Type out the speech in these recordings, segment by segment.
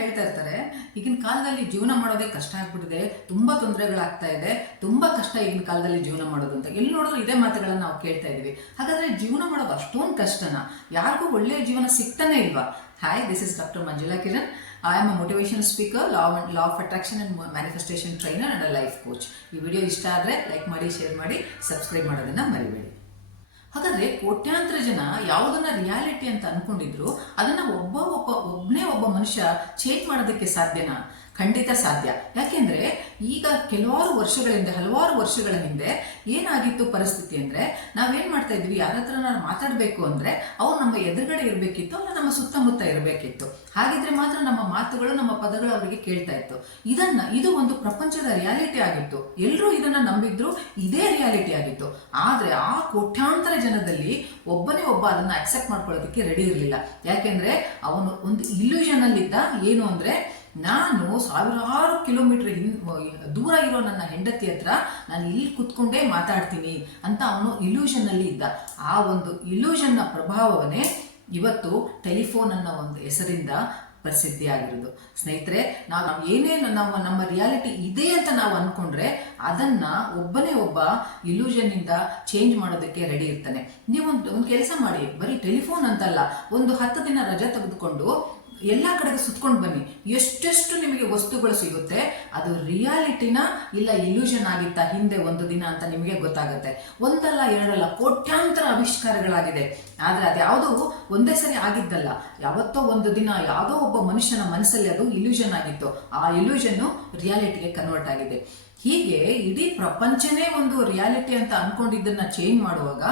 ಹೇಳ್ತಾ ಇರ್ತಾರೆ. ಈಗಿನ ಕಾಲದಲ್ಲಿ ಜೀವನ ಮಾಡೋದೇ ಕಷ್ಟ ಆಗ್ಬಿಟ್ಟಿದೆ. ತುಂಬಾ ತೊಂದರೆಗಳಾಗ್ತಾ ಇದೆ. ತುಂಬಾ ಕಷ್ಟ ಈಗಿನ ಕಾಲದಲ್ಲಿ ಜೀವನ ಮಾಡೋದು ಅಂತ. ಎಲ್ಲಿ ನೋಡಿದ್ರು ಇದೇ ಮಾತುಗಳನ್ನ ನಾವು ಕೇಳ್ತಾ ಇದೀವಿ ಹಾಗಾದ್ರೆ ಜೀವನ ಮಾಡೋದು ಅಷ್ಟೊಂದು ಕಷ್ಟನ? ಯಾರಿಗೂ ಒಳ್ಳೆಯ ಜೀವನ ಸಿಗ್ತಾನೆ ಇಲ್ವಾ? Hi this is doctor Manjula Kiran. I am a motivation speaker law law of attraction and manifestation trainer and a life coach ಈ ವಿಡಿಯೋ ಇಷ್ಟ ಆದರೆ ಲೈಕ್ ಮಾಡಿ ಶೇರ್ ಮಾಡಿ ಸಬ್ಸ್ಕ್ರೈಬ್ ಮಾಡೋದನ್ನ ಮರಿಬೇಡಿ. ಹಾಗಾದ್ರೆ ಕೋಟ್ಯಾಂತರ ಜನ ಯಾವುದನ್ನ ರಿಯಾಲಿಟಿ ಅಂತ ಅನ್ಕೊಂಡಿದ್ರು, ಅದನ್ನ ಒಬ್ಬ ಒಬ್ಬ ಒಬ್ಬನೇ ಒಬ್ಬ ಮನುಷ್ಯ ಚೇಂಜ್ ಮಾಡೋದಕ್ಕೆ ಸಾಧ್ಯನಾ? ಖಂಡಿತ ಸಾಧ್ಯ. ಯಾಕೆಂದ್ರೆ ಈಗ ಕೆಲವಾರು ವರ್ಷಗಳ ಹಿಂದೆ ಹಲವಾರು ವರ್ಷಗಳ ಹಿಂದೆ ಏನಾಗಿತ್ತು ಪರಿಸ್ಥಿತಿ ಅಂದ್ರೆ ನಾವೇನ್ ಮಾಡ್ತಾ ಇದ್ವಿ? ಯಾರತ್ರ ನಾನು ಮಾತಾಡಬೇಕು ಅಂದ್ರೆ ಅವ್ರು ನಮ್ಮ ಎದುರುಗಡೆ ಇರಬೇಕಿತ್ತು, ಅಲ್ಲ ನಮ್ಮ ಸುತ್ತಮುತ್ತ ಇರಬೇಕಿತ್ತು. ಹಾಗಿದ್ರೆ ಮಾತ್ರ ನಮ್ಮ ಮಾತುಗಳು, ನಮ್ಮ ಪದಗಳು ಅವರಿಗೆ ಕೇಳ್ತಾ ಇತ್ತು. ಇದನ್ನ, ಇದು ಒಂದು ಪ್ರಪಂಚದ ರಿಯಾಲಿಟಿ ಆಗಿತ್ತು. ಎಲ್ಲರೂ ಇದನ್ನ ನಂಬಿದ್ರು, ಇದೇ ರಿಯಾಲಿಟಿ ಆಗಿತ್ತು. ಆದ್ರೆ ಆ ಕೋಟ್ಯಾಂತರ ಜನದಲ್ಲಿ ಒಬ್ಬನೇ ಒಬ್ಬ ಅದನ್ನ ಅಕ್ಸೆಪ್ಟ್ ಮಾಡ್ಕೊಳ್ಳೋದಕ್ಕೆ ರೆಡಿ ಇರಲಿಲ್ಲ. ಯಾಕೆಂದ್ರೆ ಅವನು ಒಂದು ಇಲ್ಯೂಷನ್ ಅಲ್ಲಿದ್ದ, ಏನು ಅಂದ್ರೆ ನಾನು ಸಾವಿರಾರು ಕಿಲೋಮೀಟರ್ ದೂರ ಇರೋ ನನ್ನ ಹೆಂಡತಿ ಹತ್ರ ನಾನು ಇಲ್ಲಿ ಕುತ್ಕೊಂಡೇ ಮಾತಾಡ್ತೀನಿ ಅಂತ ಅವನು ಇಲ್ಯೂಷನ್ ಅಲ್ಲಿ ಇದ್ದ. ಆ ಒಂದು ಇಲ್ಯೂಷನ್ನ ಪ್ರಭಾವವನ್ನೇ ಇವತ್ತು ಟೆಲಿಫೋನ್ ಅನ್ನೋ ಒಂದು ಹೆಸರಿಂದ ಪ್ರಸಿದ್ಧಿಯಾಗಿರೋದು ಸ್ನೇಹಿತರೆ, ನಾವು ನಾವು ಏನೇನು ನಮ್ಮ ನಮ್ಮ ರಿಯಾಲಿಟಿ ಇದೆ ಅಂತ ನಾವು ಅನ್ಕೊಂಡ್ರೆ ಅದನ್ನ ಒಬ್ಬನೇ ಒಬ್ಬ ಇಲ್ಯೂಷನ್ ಇಂದ ಚೇಂಜ್ ಮಾಡೋದಕ್ಕೆ ರೆಡಿ ಇರ್ತಾನೆ. ನೀವು ಒಂದು ಒಂದು ಕೆಲಸ ಮಾಡಿ. ಬರೀ ಟೆಲಿಫೋನ್ ಅಂತಲ್ಲ. ಒಂದು ಹತ್ತು ದಿನ ರಜೆ ತೆಗೆದುಕೊಂಡು ಎಲ್ಲ ಕಡೆಗೆ ಸುತ್ಕೊಂಡು ಬನ್ನಿ. ಎಷ್ಟೆಷ್ಟು ನಿಮಗೆ ವಸ್ತುಗಳು ಸಿಗುತ್ತೆ, ಅದು ರಿಯಾಲಿಟಿನ ಇಲ್ಲ ಇಲ್ಯೂಷನ್ ಆಗಿತ್ತಾ ಹಿಂದೆ ಒಂದು ದಿನ ಅಂತ ನಿಮಗೆ ಗೊತ್ತಾಗುತ್ತೆ. ಒಂದಲ್ಲ ಎರಡಲ್ಲ ಕೋಟ್ಯಾಂತರ ಆವಿಷ್ಕಾರಗಳಾಗಿದೆ. ಆದ್ರೆ ಅದ್ಯಾವುದು ಒಂದೇ ಸರಿ ಆಗಿದ್ದಲ್ಲ. ಯಾವತ್ತೋ ಒಂದು ದಿನ ಯಾವುದೋ ಒಬ್ಬ ಮನುಷ್ಯನ ಮನಸ್ಸಲ್ಲಿ ಅದು ಇಲ್ಯೂಷನ್ ಆಗಿತ್ತು. ಆ ಇಲ್ಯೂಷನ್ ರಿಯಾಲಿಟಿಗೆ ಕನ್ವರ್ಟ್ ಆಗಿದೆ. ಹೀಗೆ ಇಡೀ ಪ್ರಪಂಚನೇ ಒಂದು ರಿಯಾಲಿಟಿ ಅಂತ ಅನ್ಕೊಂಡಿದ್ದನ್ನ ಚೇಂಜ್ ಮಾಡುವಾಗ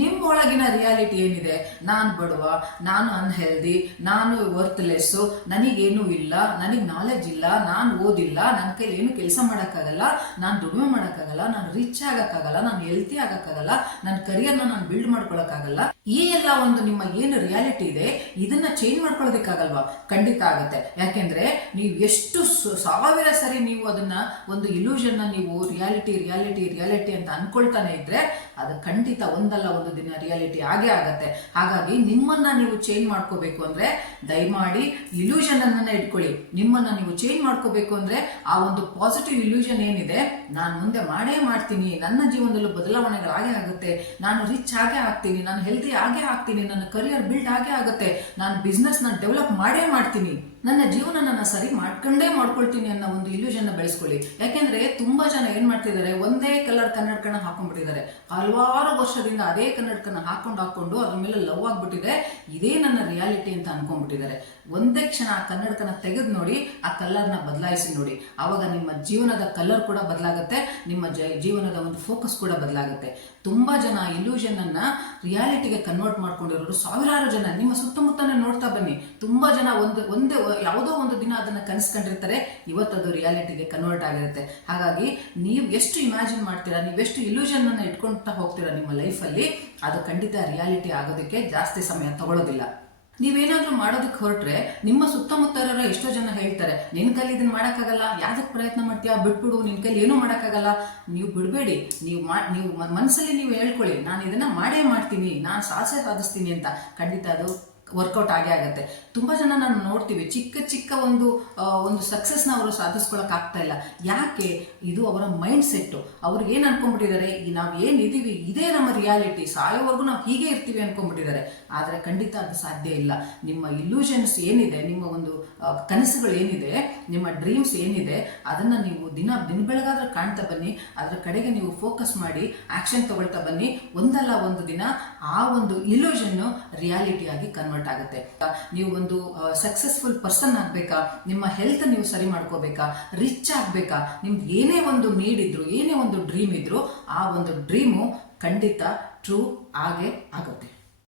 ನಿಮ್ಮ ಒಳಗಿನ ರಿಯಾಲಿಟಿ ಏನಿದೆ? ನಾನು ಬಡವ, ನಾನು ಅನ್ಹೆಲ್ದಿ ನಾನು ವರ್ತ್ಲೆಸ್ಸು ನನಗೇನು ಇಲ್ಲ, ನನಗೆ ನಾಲೆಜ್ ಇಲ್ಲ, ನಾನು ಓದಿಲ್ಲ ನನ್ನ ಕೈಲಿ ಏನು ಕೆಲಸ ಮಾಡೋಕ್ಕಾಗಲ್ಲ, ನಾನು ದುಡಿಮೆ ಮಾಡೋಕ್ಕಾಗಲ್ಲ, ನಾನು ರಿಚ್ ಆಗೋಕ್ಕಾಗಲ್ಲ, ನಾನು ಹೆಲ್ತಿ ಆಗೋಕ್ಕಾಗಲ್ಲ ನನ್ನ ಕರಿಯರ್ನ ನಾನು ಬಿಲ್ಡ್ ಮಾಡ್ಕೊಳಕ್ಕಾಗಲ್ಲ. ಈ ಎಲ್ಲ ಒಂದು ನಿಮ್ಮ ಏನು ರಿಯಾಲಿಟಿ ಇದೆ, ಇದನ್ನ ಚೇಂಜ್ ಮಾಡ್ಕೊಳ್ಳೋದಕ್ಕಾಗಲ್ವಾ? ಖಂಡಿತ ಆಗುತ್ತೆ. ಯಾಕೆಂದ್ರೆ ನೀವು ಎಷ್ಟು ಸಾವಿರ ಸರಿ ನೀವು ಅದನ್ನ ಒಂದು ಇಲ್ಯೂಷನ್ ನೀವು ರಿಯಾಲಿಟಿ ರಿಯಾಲಿಟಿ ರಿಯಾಲಿಟಿ ಅಂತ ಅನ್ಕೊಳ್ತಾನೆ ಇದ್ರೆ ಅದು ಖಂಡಿತ ಒಂದಲ್ಲ ಒಂದು ದಿನ ರಿಯಾಲಿಟಿ ಆಗೇ ಆಗತ್ತೆ. ಹಾಗಾಗಿ ನಿಮ್ಮನ್ನ ನೀವು ಚೇಂಜ್ ಮಾಡ್ಕೋಬೇಕು ಅಂದ್ರೆ ದಯಮಾಡಿ ಇಲ್ಯೂಷನ್ ಅನ್ನ ಇಟ್ಕೊಳ್ಳಿ. ನಿಮ್ಮನ್ನ ನೀವು ಚೇಂಜ್ ಮಾಡ್ಕೋಬೇಕು ಅಂದ್ರೆ ಆ ಒಂದು ಪಾಸಿಟಿವ್ ಇಲ್ಯೂಷನ್ ಏನಿದೆ, ನಾನು ಮುಂದೆ ಮಾಡೇ ಮಾಡ್ತೀನಿ. ನನ್ನ ಜೀವನದಲ್ಲೂ ಬದಲಾವಣೆಗಳಾಗೇ ಆಗುತ್ತೆ. ನಾನು ರಿಚ್ ಆಗೇ ಆಗ್ತೀನಿ. ನಾನು ಹೆಲ್ತಿ ಆಗೇ ಹಾಕ್ತೀನಿ ನನ್ನ ಕರಿಯರ್ ಬಿಲ್ಡ್ ಆಗೇ ಆಗುತ್ತೆ ನಾನು ಬಿಸ್ನೆಸ್ ನಾನು ಡೆವಲಪ್ ಮಾಡೇ ಮಾಡ್ತೀನಿ. ನನ್ನ ಜೀವನ ಸರಿ ಮಾಡ್ಕೊಂಡೇ ಮಾಡ್ಕೊಳ್ತೀನಿ ಅನ್ನೋ ಒಂದು ಇಲ್ಯೂಷನ್ ಬೆಳೆಸ್ಕೊಳ್ಳಿ. ಯಾಕೆಂದ್ರೆ ತುಂಬಾ ಜನ ಏನ್ ಮಾಡ್ತಿದ್ದಾರೆ, ಒಂದೇ ಕಲರ್ ಕನ್ನಡಕನ ಹಾಕೊಂಡ್ಬಿಟ್ಟಿದ್ದಾರೆ. ಹಲವಾರು ವರ್ಷದಿಂದ ಅದೇ ಕನ್ನಡಕನ ಹಾಕೊಂಡು ಹಾಕೊಂಡು ಅದ್ರ ಮೇಲೆ ಲವ್ ಆಗ್ಬಿಟ್ಟಿದೆ. ಇದೇ ನನ್ನ ರಿಯಾಲಿಟಿ ಅಂತ ಅನ್ಕೊಂಡ್ಬಿಟ್ಟಿದ್ದಾರೆ. ಒಂದೇ ಕ್ಷಣ ಆ ಕನ್ನಡಕನ ತೆಗೆದು ನೋಡಿ, ಆ ಕಲರ್ನ ಬದಲಾಯಿಸಿ ನೋಡಿ. ಆವಾಗ ನಿಮ್ಮ ಜೀವನದ ಕಲರ್ ಕೂಡ ಬದಲಾಗುತ್ತೆ, ನಿಮ್ಮ ಜೀವನದ ಒಂದು ಫೋಕಸ್ ಕೂಡ ಬದಲಾಗುತ್ತೆ. ತುಂಬಾ ಜನ ಇಲ್ಯೂಷನ್ ಅನ್ನ ರಿಯಾಲಿಟಿಗೆ ಕನ್ವರ್ಟ್ ಮಾಡ್ಕೊಂಡಿರೋರು ಸಾವಿರಾರು ಜನ. ನಿಮ್ಮ ಸುತ್ತಮುತ್ತನೇ ನೋಡ್ತಾ ಬನ್ನಿ. ತುಂಬಾ ಜನ ಒಂದು, ಒಂದೇ ಯಾವುದೋ ಒಂದು ದಿನ ಅದನ್ನ ಕನಸ್ಕೊಂಡಿರ್ತಾರೆ ಇವತ್ತು ಅದು ರಿಯಾಲಿಟಿಗೆ ಕನ್ವರ್ಟ್ ಆಗಿರುತ್ತೆ. ಹಾಗಾಗಿ ನೀವು ಎಷ್ಟು ಇಮ್ಯಾಜಿನ್ ಮಾಡ್ತೀರಾ, ನೀವು ಎಷ್ಟು ಇಲ್ಯೂಷನ್ ಅನ್ನ ಇಟ್ಕೊಂತ ಹೋಗ್ತೀರಾ ನಿಮ್ಮ ಲೈಫಲ್ಲಿ ಅದು ಖಂಡಿತ ರಿಯಾಲಿಟಿ ಆಗೋದಕ್ಕೆ ಜಾಸ್ತಿ ಸಮಯ ತಗೊಳ್ಳೋದಿಲ್ಲ ನೀವೇನಾದ್ರೂ ಮಾಡೋದಕ್ಕೆ ಹೊರಟ್ರೆ, ನಿಮ್ಮ ಸುತ್ತಮುತ್ತ ಎಷ್ಟೋ ಜನ ಹೇಳ್ತಾರೆ, ನಿನ್ ಕೈಲಿ ಇದನ್ನ ಮಾಡೋಕ್ಕಾಗಲ್ಲ, ಯಾವ್ದಕ್ ಪ್ರಯತ್ನ ಮಾಡ್ತೀಯಾ, ಬಿಟ್ಬಿಡು, ನಿನ್ ಕೈಲಿ ಏನೂ ಮಾಡೋಕ್ಕಾಗಲ್ಲ. ನೀವು ಬಿಡಬೇಡಿ, ನೀವು ಮಾ, ನೀವು ಮನಸ್ಸಲ್ಲಿ ನೀವು ಹೇಳ್ಕೊಳ್ಳಿ, ನಾನು ಇದನ್ನ ಮಾಡೇ ಮಾಡ್ತೀನಿ, ನಾನು ಸಾಧಸೆ ಸಾಧಿಸ್ತೀನಿ ಅಂತ. ಖಂಡಿತ ಅದು ವರ್ಕೌಟ್ ಆಗೇ ಆಗುತ್ತೆ. ತುಂಬಾ ಜನ ನಾನು ನೋಡ್ತೀವಿ, ಚಿಕ್ಕ ಚಿಕ್ಕ ಒಂದು ಒಂದು ಸಕ್ಸಸ್ನ ಅವರು ಆಗ್ತಾ ಇಲ್ಲ. ಯಾಕೆ? ಇದು ಅವರ ಮೈಂಡ್ ಸೆಟ್ಟು ಅವ್ರಿಗೆ ಏನು ಅನ್ಕೊಂಡ್ಬಿಟ್ಟಿದ್ದಾರೆ? ಈ ನಾವು ಏನು ಇದ್ದೀವಿ ಇದೇ ನಮ್ಮ ರಿಯಾಲಿಟಿ ಸಾಯೋವರೆಗೂ ನಾವು ಹೀಗೆ ಇರ್ತೀವಿ ಅನ್ಕೊಂಡ್ಬಿಟ್ಟಿದ್ದಾರೆ. ಆದರೆ ಖಂಡಿತ ಅದು ಸಾಧ್ಯ ಇಲ್ಲ. ನಿಮ್ಮ ಇಲ್ಯೂಷನ್ಸ್ ಏನಿದೆ, ನಿಮ್ಮ ಒಂದು ಕನಸುಗಳು ಏನಿದೆ, ನಿಮ್ಮ ಡ್ರೀಮ್ಸ್ ಏನಿದೆ, ಅದನ್ನ ನೀವು ದಿನ ದಿನ ಬೆಳಗಾದ್ರೆ ಕಾಣ್ತಾ ಬನ್ನಿ. ಅದರ ಕಡೆಗೆ ನೀವು ಫೋಕಸ್ ಮಾಡಿ ಆ್ಯಕ್ಷನ್ ತಗೊಳ್ತಾ ಬನ್ನಿ. ಒಂದಲ್ಲ ಒಂದು ದಿನ ಆ ಒಂದು ಇಲ್ಯೂಷನ್ನು ರಿಯಾಲಿಟಿ ಆಗಿ ಕನ್ವರ್ಟ್ ಆಗುತ್ತೆ. ನೀವು ಒಂದು ಸಕ್ಸಸ್ಫುಲ್ ಪರ್ಸನ್ ಆಗ್ಬೇಕಾ? ನಿಮ್ಮ ಹೆಲ್ತ್ ನೀವು ಸರಿ ಮಾಡ್ಕೋಬೇಕಾ? ರಿಚ್ ಆಗ್ಬೇಕಾ? ನಿಮ್ದು ಏನೇ ಒಂದು ನೀಡ್ ಇದ್ರು, ಏನೇ ಒಂದು ಡ್ರೀಮ್ ಇದ್ರು, ಆ ಒಂದು ಡ್ರೀಮು ಖಂಡಿತ ಟ್ರೂ ಆಗೇ ಆಗುತ್ತೆ.